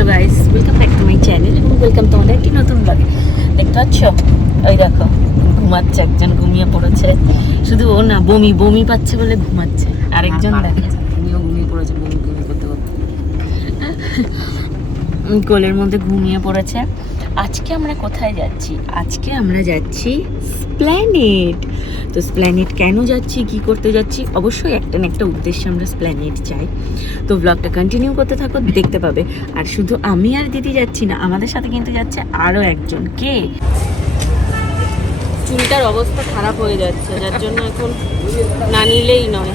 Hello guys welcome back to my channel এবং welcome তোমাদের একটি নতুন ব্লগে দেখতে পাচ্ছ? ওই দেখো ঘুমাচ্ছে একজন ঘুমিয়ে পড়েছে। শুধু ও না বমি বমি পাচ্ছে বলে ঘুমাচ্ছে। আরেকজন দেখো। উনিও ঘুমিয়ে পড়েছে বমি বমি করতে করতে। কোলের মধ্যে ঘুমিয়ে পড়েছে। আজকে আমরা কোথায় যাচ্ছি? আজকে আমরা যাচ্ছি স্প্ল্যানেট তো স্প্ল্যানেট কেন যাচ্ছি, কি করতে যাচ্ছি, অবশ্যই একটা না একটা উদ্দেশ্যে আমরা স্প্ল্যানেট যাই। তো ব্লগটা কন্টিনিউ করতে থাকো, দেখতে পাবে। আর শুধু আমি আর দিদি যাচ্ছি না, আমাদের সাথে কিন্তু যাচ্ছে আরও একজন। কে? চুলটার অবস্থা খারাপ হয়ে যাচ্ছে, যার জন্য এখন না নিলেই নয়।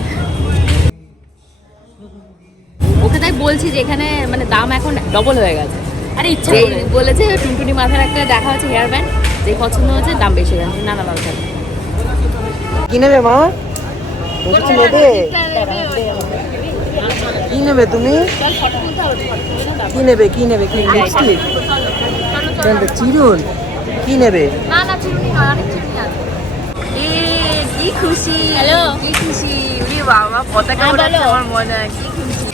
ওকে তাই বলছি যে এখানে মানে দাম এখন ডবল হয়ে গেছে। আরে ইচ্ছা বলেছে টুনটুনি মাথার একটা দেখা হচ্ছে হেয়ার ব্যান্ড যে পছন্দ হয়েছে দাম বেশি গেছে। না না বাবা কি নেবে মা তুমি? কিছু নেবে কি নেবে তুমি কি নেবে কি নেবে কি লিপস্টিক চিরুন? কি নেবে কি খুশি। হ্যালো। কি খুশি। উরি বাবা পতাকা হ্যাঁ, আমার মনে। হয় কি খুশি।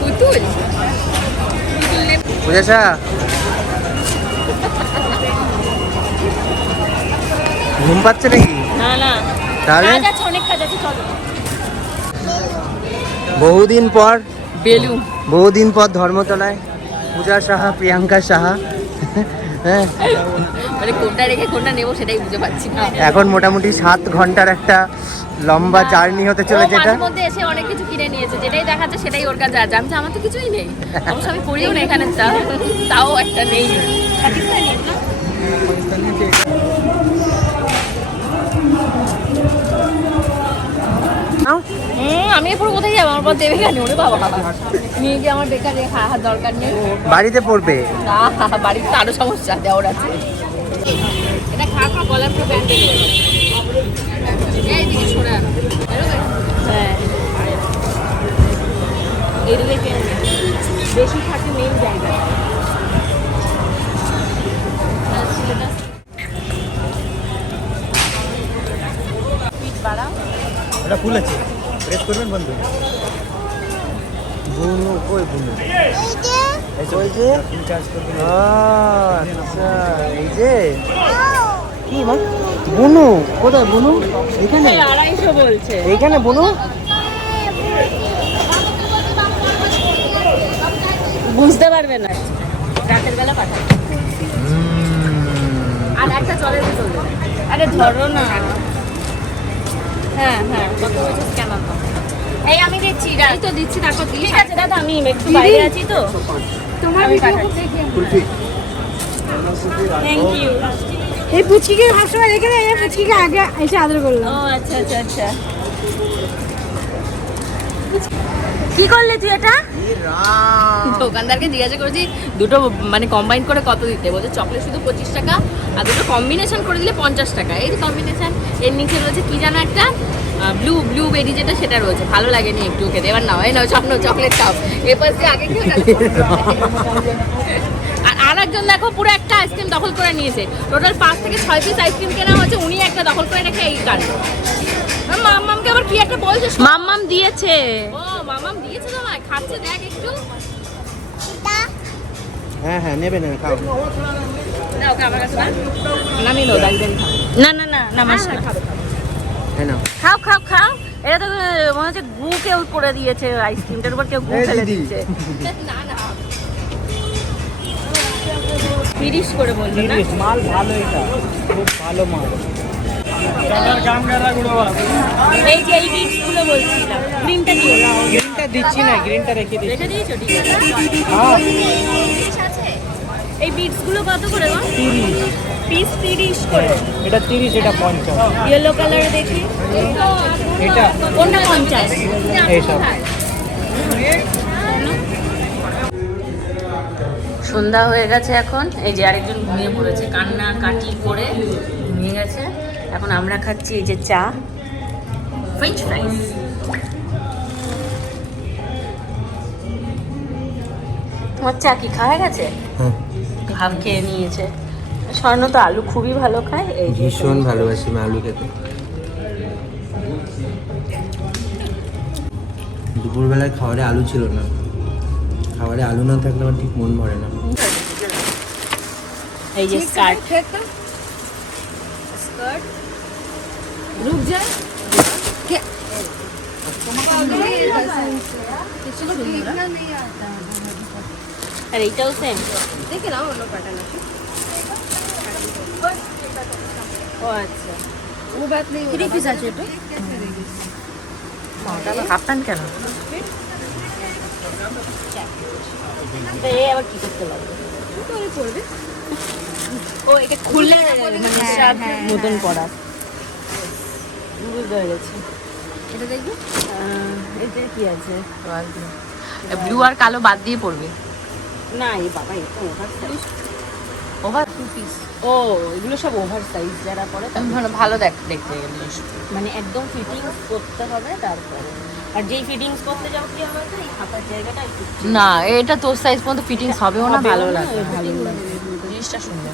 পুতুল। পুতুল নে বুঝেছা? ঘুম পাচ্ছে নাকি? না না। তাহলে? অনেক কাজ আছে চলো। বহুদিন পর বেলুন। বহুদিন পর ধর্মতলায়। পূজা সাহা প্রিয়াঙ্কা সাহা। হ্যাঁ। মানে কোনটা রেখে কোনটা নেব সেটাই বুঝে পাচ্ছি না। এখন মোটামুটি সাত ঘণ্টার একটা লম্বা জার্নি হতে চলেছে ও এটা। মধ্যে এসে অনেক কিছু কিনে নিয়েছে যেটাই দেখাচ্ছে সেটাই ওর কাছে আছে। আমি আমার তো কিছুই নেই। অবশ্য আমি পড়িও না এখানে তাও একটা নেই। পাকিস্তানি না আমি এরপর কোথায় যাব? আমার পর দেবে কেন? ওরে বাবা। নিয়ে গিয়ে আমার বেকার রেখে হাহার দরকার নেই। বাড়িতে পড়বে? আহা, বাড়িতে আরও সমস্যা দেওয়ার আছে। এটা খা খা গলার পুরো ব্যান্ড এই দিকে সরে? হ্যাঁ। এদিকে বেশি থাকে মেন জায়গা আর ছেলেটা পিঠ বাড়াও ফুল আছে। প্রেস করবেন বন্ধু বুনু কই বুনু। এই যে ওই যে। আচ্ছা এই যে। কি মা? বুনু কোথায় বুনু? এখানে? আড়াইশো বলছে। এইখানে বুনু? বুঝতে পারবে না। রাতের বেলা পাঠাবে। আর একটা জলের বোতল দেবে। আরে ধরো না। হ্যাঁ হ্যাঁ। কত হয়েছে স্ক্যানার এই আমি দিচ্ছি এই তো দিচ্ছি তারপর ঠিক আছে দাদা আমি একটু বাইরে আছি তো। তোমার ভিডিও। কুলফি। থ্যাংক ইউ এই পুচকিকে সবসময় রেখে দেয় এই পুচকিকে আগে এসে আদর করলাম। ও আচ্ছা আচ্ছা আচ্ছা। কি করলে তুই এটা? দোকানদারকে জিজ্ঞাসা করেছি দুটো মানে কম্বাইন করে কত দিতে? বলছে চকলেট শুধু পঁচিশ টাকা আর দুটো কম্বিনেশন করে দিলে পঞ্চাশ টাকা। এই কম্বিনেশন এর নিচে রয়েছে কি জানো একটা? ব্লু ব্লু বেরি যেটা সেটা রয়েছে। ভালো লাগেনি একটু খেতে। এবার নাও এই নাও স্বপ্ন চকলেট খাও। এরপর যে আগে খেয়ে আর আর একজন দেখো পুরো একটা আইসক্রিম দখল করে নিয়েছে। টোটাল পাঁচ থেকে ছয় পিস আইসক্রিম কেনা হয়েছে উনি একটা দখল করে রেখে এই কাণ্ড মাম্মামকে আবার কি একটা বলছে? মাম্মাম দিয়েছে। ও মামাম দিয়েছে তোমায় খাচ্ছে দেখ একটু। হ্যাঁ হ্যাঁ নেবে নেবে খাও। দাও ওকে আমার কাছে না। নামিয়ে দাও না না না নামাস না হ্যাঁ নাও খাও খাও খাও। এটা তো মনে হচ্ছে গু কেউ করে দিয়েছে আইসক্রিমটার উপর কেউ গু ফেলে দিদি। দিচ্ছে। না না তিরিশ করে বলল না? মাল ভালো এটা। খুব ভালো মাল। কালার গাম গাড়া গুলো এই যে এই বিটসগুলো বলছিলাম গ্রিনটা দিয়ে গ্রিনটা দিচ্ছি না গ্রিনটা রেখে দিচ্ছি। রেখে দিয়েছ? ঠিক আছে। হ্যাঁ। এই বিটসগুলো কত করে গো তিরিশ। পিস তিরিশ করে? এটা তিরিশ এটা পঞ্চাশ। ইয়েলো কালারে দেখি। এটা? কোনটা পঞ্চাশ? এইসব সন্ধ্যা হয়ে গেছে এখন। এই যে আরেকজন ঘুমিয়ে পড়েছে। কান্না কাটি করে ঘুমিয়ে গেছে। এখন আমরা খাচ্ছি এই যে চা। ফ্রেঞ্চ ফ্রাইস তোমার চা কি খাওয়া গেছে? ভাব খেয়ে নিয়েছে। স্বর্ণ তো আলু খুবই ভালো খায় এই ভীষণ ভালোবাসি আমি আলু খেতে। দুপুরবেলায় খাবারে আলু ছিল না। খাবারে আলু না থাকলে আমার ঠিক মন ভরে না। এই যে স্কার্ট। স্কার্ট। রুক যায় আর এইটাও সেম দেখে নাও অন্য প্যাটার্ন আছে। ও আচ্ছা। ও থ্রি পিস আছে এটা? হাফ প্যান্ট কেন এই আবার কি করতে লাগবে ও এটা খুললে মানে শার্ট মতন করা। বুঝতে পেরেছি। এটা দেখবি? এতে কি আছে? ব্লু আর কালো বাদ দিয়ে পড়বে। না এই বাবা এটা ওভার টু পিস ও এগুলো সব ওভার সাইজ যারা পরে ভালো ভালো দেখ দেখতে গেলে মানে একদম ফিটিংস করতে হবে তারপরে। আর যেই ফিটিংস করতে যাও কি হবে এই হাতার জায়গাটা একটু না এটা তোর সাইজ পর্যন্ত ফিটিংস হবেও না ভালো হবে না, ভালো লাগে জিনিসটা সুন্দর।